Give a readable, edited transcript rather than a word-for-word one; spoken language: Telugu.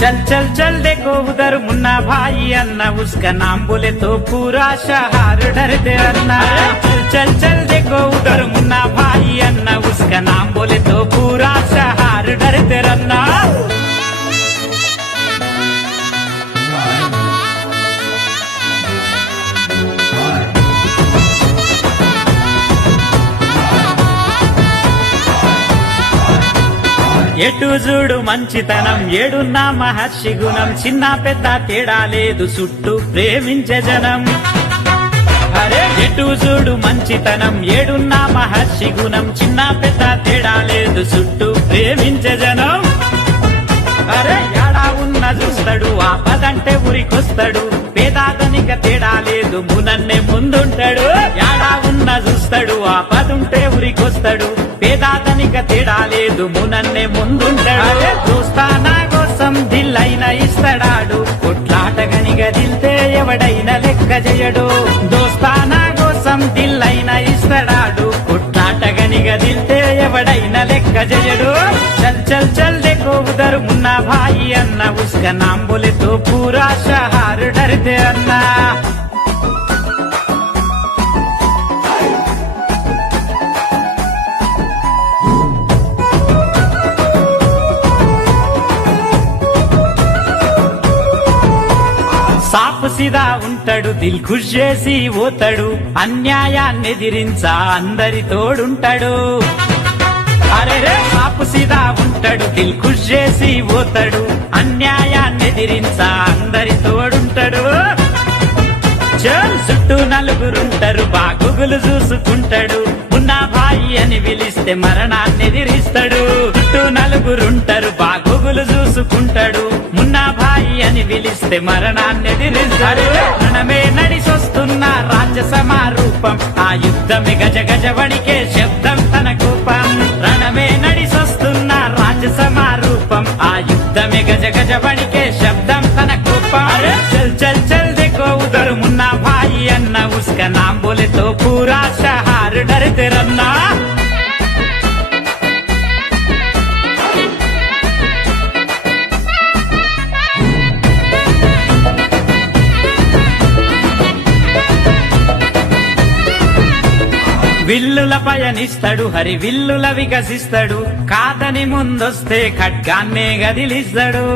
चल चल चल देखो उधर मुन्ना भाई अन्ना उसका नाम बोले तो पूरा शहर डरते अन्ना। चल चल चल देखो उधर मुन्ना भाई अन्ना उसका नाम बोले तो पूरा शहर डरते रन्ना। ఎటు చూడు మంచితనం ఏడున్నా మహర్షి గుణం చిన్న పెద్ద తేడా లేదు చుట్టూ ప్రేమించే జనం। అరే ఎటు చూడు మంచితనం ఏడున్నా మహర్షి గుణం చిన్న పెద్ద తేడా లేదు చుట్టూ ప్రేమించే జనం। అరే యాడా ఉన్న చూస్తాడు ఆపదంటే ఉరికొస్తాడు పేదాదనిక తేడా లేదు మునన్నే ముందుంటాడు। యాడా ఉన్న చూస్తాడు ఆపదుంటే ఉరికొస్తాడు పేదాదనిక తేడా లేదు మునన్నే ముందుంటాడు। దోస్తానా కోసం దిల్లైన ఇస్తాడాడు కొట్లాటగని గదిల్తే ఎవడైనా లెక్క చేయడు। దోస్తానా కోసం దిల్లైన ఇస్తాడాడు కొట్లాటగని గదిల్తే ఎవడైనా లెక్క చేయడు। చల్ చల్ చల్ देखो उधर मुन्ना भाई अन्ना उसका नाम बोले तो पूरा शहर डरते अन्ना। సాపు సిదా ఉంటాడు దిల్ ఖుష్ చేసి పోతాడు అన్యాయాన్ని ఎదిరించా అందరి తోడుంటాడు। అరే రే సాపు సిదా ఉంటాడు దిల్ ఖుష్ చేసి పోతాడు అన్యాయాన్ని ఎదిరించా అందరి తోడుంటాడు। చల్ చుట్టూ నలుగురుంటారు బాగుగులు చూసుకుంటాడు మున్నా భాయి అని పిలిస్తే మరణాన్ని ఎదిరిస్తాడు। చుట్టూ నలుగురుంటారు బాగుగులు చూసుకుంటాడు మున్నా భాయి అని పిలిస్తే మరణాన్ని ఎదిరిస్తాడు। రణమే నడిసొస్తున్న రాజసమా రూపం ఆ యుద్ధమే గజ గజ వణికే శబ్దం తన కోపం। రణమే నడిసొస్తున్న రాజసమా రూపం ఆ యుద్ధమే గజ గజ వణికే శబ్దం తన కోపం। చల్ చల్ చల్ देखो उधर मुन्ना भाई अन्ना उसका नाम बोले तो पूरा शहर डरते रन्ना। విల్లుల పయనిస్తాడు హరి విల్లుల వికసిస్తాడు కాదని ముందొస్తే ఖడ్గాన్నే గదిలిస్తాడు।